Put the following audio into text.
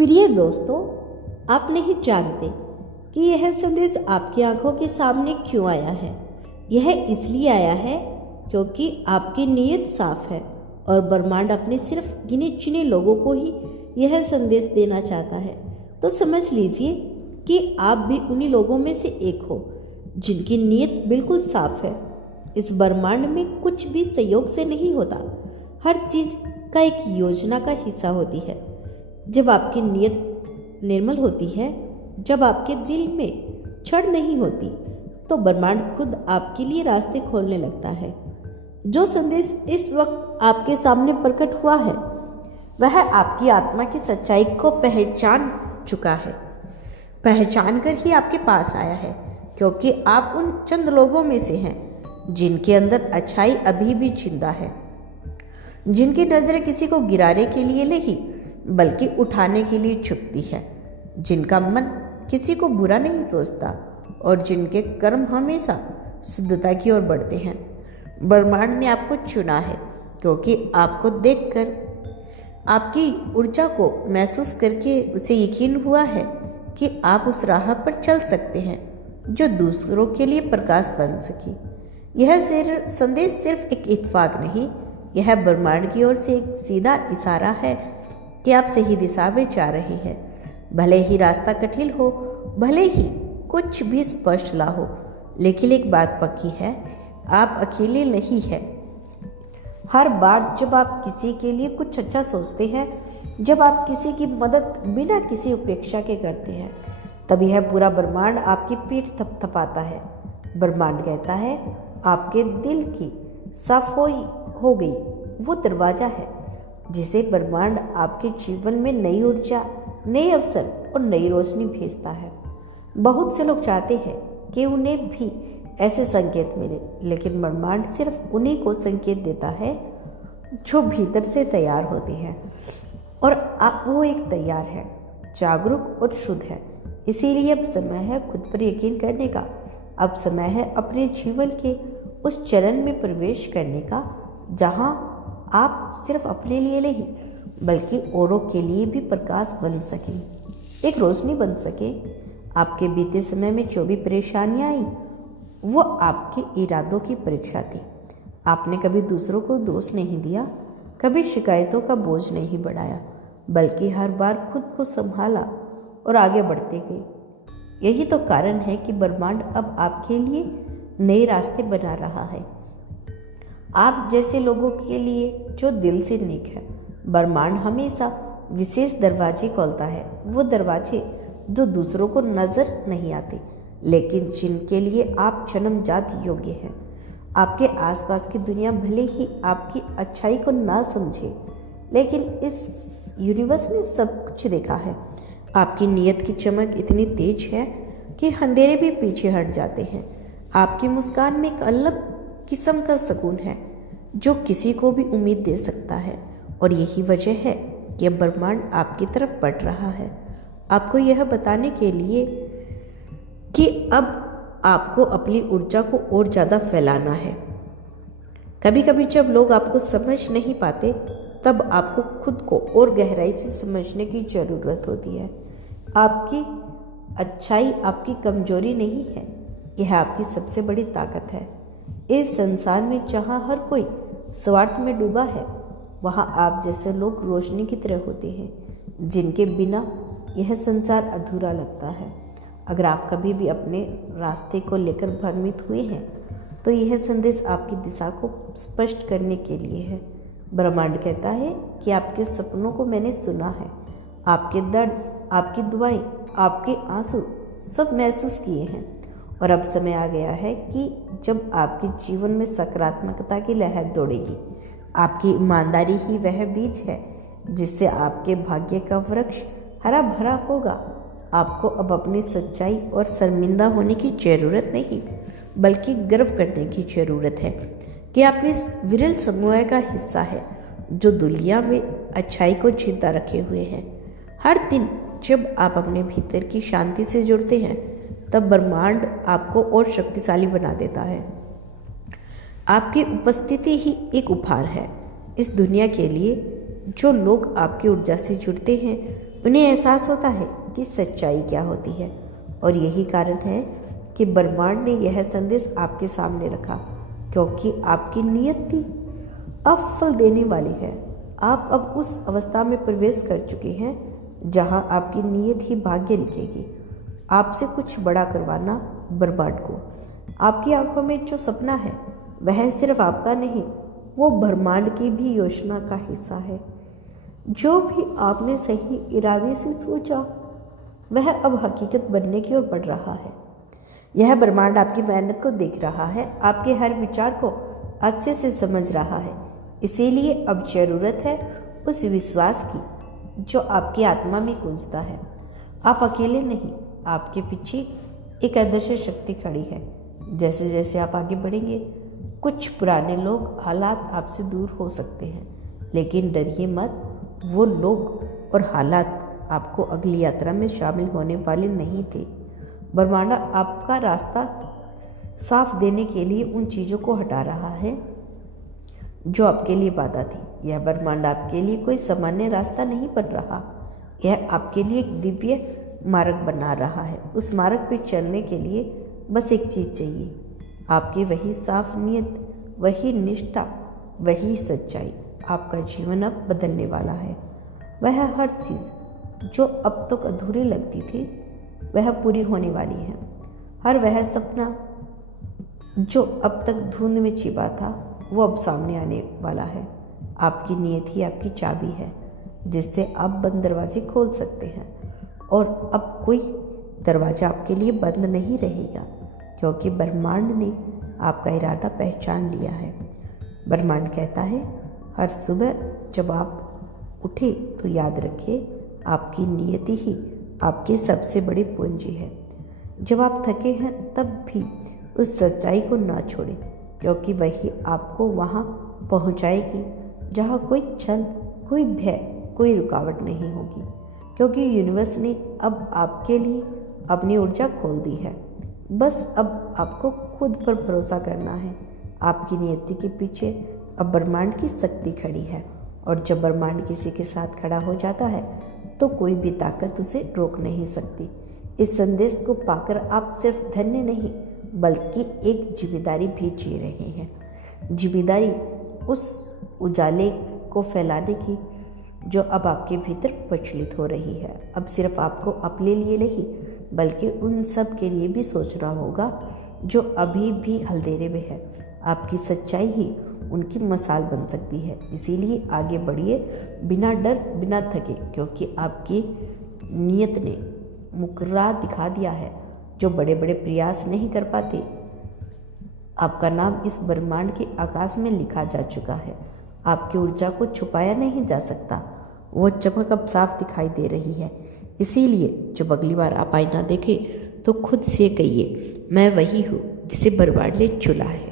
प्रिय दोस्तों, आप नहीं जानते कि यह संदेश आपकी आंखों के सामने क्यों आया है। यह इसलिए आया है क्योंकि आपकी नीयत साफ है और ब्रह्मांड अपने सिर्फ गिने चुने लोगों को ही यह संदेश देना चाहता है। तो समझ लीजिए कि आप भी उन्हीं लोगों में से एक हो जिनकी नीयत बिल्कुल साफ है। इस ब्रह्मांड में कुछ भी संयोग से नहीं होता, हर चीज़ का एक योजना का हिस्सा होती है। जब आपकी नीयत निर्मल होती है, जब आपके दिल में छड़ नहीं होती, तो ब्रह्मांड खुद आपके लिए रास्ते खोलने लगता है। जो संदेश इस वक्त आपके सामने प्रकट हुआ है वह आपकी आत्मा की सच्चाई को पहचान चुका है, पहचान कर ही आपके पास आया है, क्योंकि आप उन चंद लोगों में से हैं जिनके अंदर अच्छाई अभी भी जिंदा है, जिनकी नजरें किसी को गिराने के लिए नहीं बल्कि उठाने के लिए झुकती है, जिनका मन किसी को बुरा नहीं सोचता और जिनके कर्म हमेशा शुद्धता की ओर बढ़ते हैं। ब्रह्मांड ने आपको चुना है क्योंकि आपको देखकर, आपकी ऊर्जा को महसूस करके उसे यकीन हुआ है कि आप उस राह पर चल सकते हैं जो दूसरों के लिए प्रकाश बन सके। यह संदेश सिर्फ एक इत्तेफाक नहीं, यह ब्रह्मांड की ओर से एक सीधा इशारा है कि आप सही दिशा में जा रहे हैं। भले ही रास्ता कठिन हो, भले ही कुछ भी स्पष्ट ना हो, लेकिन एक बात पक्की है, आप अकेले नहीं हैं। हर बार जब आप किसी के लिए कुछ अच्छा सोचते हैं, जब आप किसी की मदद बिना किसी उपेक्षा के करते हैं, तब यह पूरा ब्रह्मांड आपकी पीठ थपथपाता है। ब्रह्मांड कहता है, आपके दिल की साफ हो गई वो दरवाज़ा है जिसे ब्रह्मांड आपके जीवन में नई ऊर्जा, नए अवसर और नई रोशनी भेजता है। बहुत से लोग चाहते हैं कि उन्हें भी ऐसे संकेत मिले, लेकिन ब्रह्मांड सिर्फ उन्हीं को संकेत देता है जो भीतर से तैयार होते हैं, और आप वो एक तैयार है, जागरूक और शुद्ध है। इसीलिए अब समय है खुद पर यकीन करने का। अब समय है अपने जीवन के उस चरण में प्रवेश करने का जहां आप सिर्फ अपने लिए नहीं बल्कि औरों के लिए भी प्रकाश बन सके, एक रोशनी बन सके। आपके बीते समय में जो भी परेशानियां आई वो आपके इरादों की परीक्षा थी। आपने कभी दूसरों को दोष नहीं दिया, कभी शिकायतों का बोझ नहीं बढ़ाया, बल्कि हर बार खुद को संभाला और आगे बढ़ते गए। यही तो कारण है कि ब्रह्मांड अब आपके लिए नए रास्ते बना रहा है, आप जैसे लोगों के लिए जो दिल से नेक है। ब्रह्मांड हमेशा विशेष दरवाजे खोलता है, वो दरवाजे जो दूसरों को नजर नहीं आते, लेकिन जिनके लिए आप जन्मजात योग्य हैं। आपके आसपास की दुनिया भले ही आपकी अच्छाई को ना समझे, लेकिन इस यूनिवर्स ने सब कुछ देखा है। आपकी नीयत की चमक इतनी तेज है कि अंधेरे भी पीछे हट जाते हैं। आपकी मुस्कान में एक अलग किस्म का सुकून है जो किसी को भी उम्मीद दे सकता है, और यही वजह है कि अब ब्रह्मांड आपकी तरफ बढ़ रहा है, आपको यह बताने के लिए कि अब आपको अपनी ऊर्जा को और ज़्यादा फैलाना है। कभी कभी जब लोग आपको समझ नहीं पाते, तब आपको खुद को और गहराई से समझने की ज़रूरत होती है। आपकी अच्छाई आपकी कमजोरी नहीं है, यह आपकी सबसे बड़ी ताकत है। इस संसार में जहाँ हर कोई स्वार्थ में डूबा है, वहाँ आप जैसे लोग रोशनी की तरह होते हैं, जिनके बिना यह संसार अधूरा लगता है। अगर आप कभी भी अपने रास्ते को लेकर भ्रमित हुए हैं, तो यह संदेश आपकी दिशा को स्पष्ट करने के लिए है। ब्रह्मांड कहता है कि आपके सपनों को मैंने सुना है, आपके दर्द, आपकी दुआएं, आपके आंसू सब महसूस किए हैं, और अब समय आ गया है कि जब आपके जीवन में सकारात्मकता की लहर दौड़ेगी। आपकी ईमानदारी ही वह बीज है जिससे आपके भाग्य का वृक्ष हरा भरा होगा। आपको अब अपनी सच्चाई और शर्मिंदा होने की ज़रूरत नहीं, बल्कि गर्व करने की ज़रूरत है कि आप इस विरल समूह का हिस्सा है जो दुनिया में अच्छाई को जिंदा रखे हुए हैं। हर दिन जब आप अपने भीतर की शांति से जुड़ते हैं, तब ब्रह्मांड आपको और शक्तिशाली बना देता है। आपकी उपस्थिति ही एक उपहार है इस दुनिया के लिए। जो लोग आपकी ऊर्जा से जुड़ते हैं उन्हें एहसास होता है कि सच्चाई क्या होती है। और यही कारण है कि ब्रह्मांड ने यह संदेश आपके सामने रखा, क्योंकि आपकी नियत थी अब फल देने वाली है। आप अब उस अवस्था में प्रवेश कर चुके हैं जहां आपकी नियत ही भाग्य लिखेगी। आपसे कुछ बड़ा करवाना ब्रह्मांड को। आपकी आंखों में जो सपना है वह सिर्फ आपका नहीं, वो ब्रह्मांड की भी योजना का हिस्सा है। जो भी आपने सही इरादे से सोचा वह अब हकीकत बनने की ओर बढ़ रहा है। यह ब्रह्मांड आपकी मेहनत को देख रहा है, आपके हर विचार को अच्छे से समझ रहा है। इसीलिए अब जरूरत है उस विश्वास की जो आपकी आत्मा में गूंजता है। आप अकेले नहीं, आपके पीछे एक अदृश्य शक्ति खड़ी है। जैसे जैसे आप आगे बढ़ेंगे कुछ पुराने लोग, हालात आपसे दूर हो सकते हैं, लेकिन डरिए मत, वो लोग और हालात आपको अगली यात्रा में शामिल होने वाले नहीं थे। ब्रह्मांड आपका रास्ता साफ देने के लिए उन चीज़ों को हटा रहा है जो आपके लिए बाधा थी। यह ब्रह्मांड आपके लिए कोई सामान्य रास्ता नहीं बन रहा, यह आपके लिए एक दिव्य मार्ग बना रहा है। उस मार्ग पर चलने के लिए बस एक चीज़ चाहिए, आपकी वही साफ नीयत, वही निष्ठा, वही सच्चाई। आपका जीवन अब बदलने वाला है। वह हर चीज़ जो अब तक अधूरी लगती थी वह पूरी होने वाली है। हर वह सपना जो अब तक धुंध में छिपा था वो अब सामने आने वाला है। आपकी नीयत ही आपकी चाबी है जिससे आप बंद दरवाजे खोल सकते हैं, और अब कोई दरवाज़ा आपके लिए बंद नहीं रहेगा, क्योंकि ब्रह्मांड ने आपका इरादा पहचान लिया है। ब्रह्मांड कहता है, हर सुबह जब आप उठे तो याद रखिए आपकी नियति ही आपकी सबसे बड़ी पूंजी है। जब आप थके हैं तब भी उस सच्चाई को ना छोड़ें, क्योंकि वही आपको वहाँ पहुँचाएगी जहाँ कोई छल, कोई भय, कोई रुकावट नहीं होगी, क्योंकि यूनिवर्स ने अब आपके लिए अपनी ऊर्जा खोल दी है। बस अब आपको खुद पर भरोसा करना है। आपकी नियति के पीछे अब ब्रह्मांड की शक्ति खड़ी है, और जब ब्रह्मांड किसी के साथ खड़ा हो जाता है तो कोई भी ताकत उसे रोक नहीं सकती। इस संदेश को पाकर आप सिर्फ धन्य नहीं बल्कि एक जिम्मेदारी भी जी रहे हैं। जिम्मेदारी उस उजाले को फैलाने की जो अब आपके भीतर प्रचलित हो रही है। अब सिर्फ आपको अपने लिए नहीं बल्कि उन सब के लिए भी सोचना होगा जो अभी भी अंधेरे में है। आपकी सच्चाई ही उनकी मसाल बन सकती है। इसीलिए आगे बढ़िए, बिना डर, बिना थके, क्योंकि आपकी नीयत ने मुकर्रा दिखा दिया है जो बड़े बड़े प्रयास नहीं कर पाते। आपका नाम इस ब्रह्मांड के आकाश में लिखा जा चुका है। आपकी ऊर्जा को छुपाया नहीं जा सकता, वो चमक अब साफ दिखाई दे रही है। इसीलिए जब अगली बार आप आईना देखें तो खुद से कहिए, मैं वही हूँ जिसे ब्रह्मांड ने चुना है।